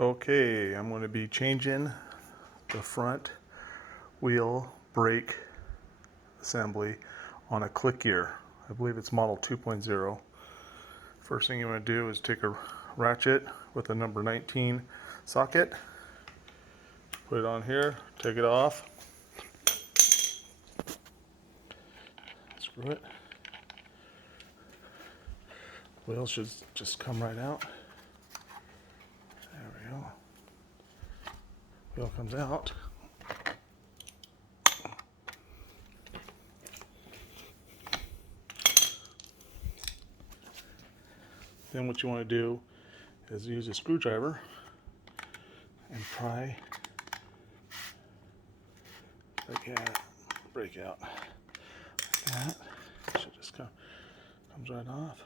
Okay, I'm going to be changing the front wheel brake assembly on a clicgear. I believe it's model 2.0. First thing you want to do is take a ratchet with a number 19 socket, put it on here, take it off, screw it. Wheel should just come right out. There we go. Wheel comes out. Then what you want to do is use a screwdriver and pry break out like that. Should just comes right off.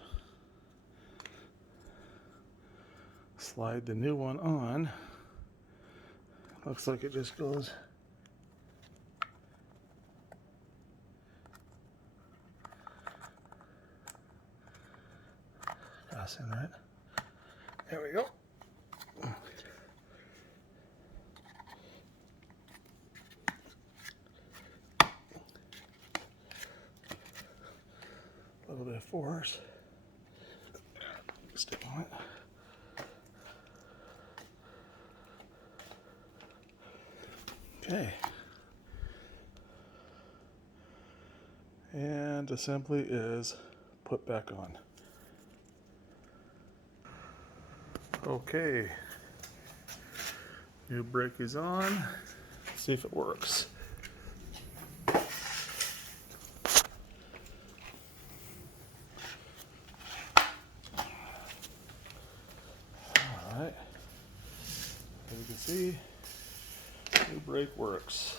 Slide the new one on. Looks like it just goes fasten, right? There we go. A little bit of force. Stick on it. Okay. And assembly is put back on. Okay. New brake is on. Let's see if it works. Alright. As you can see, new brake works.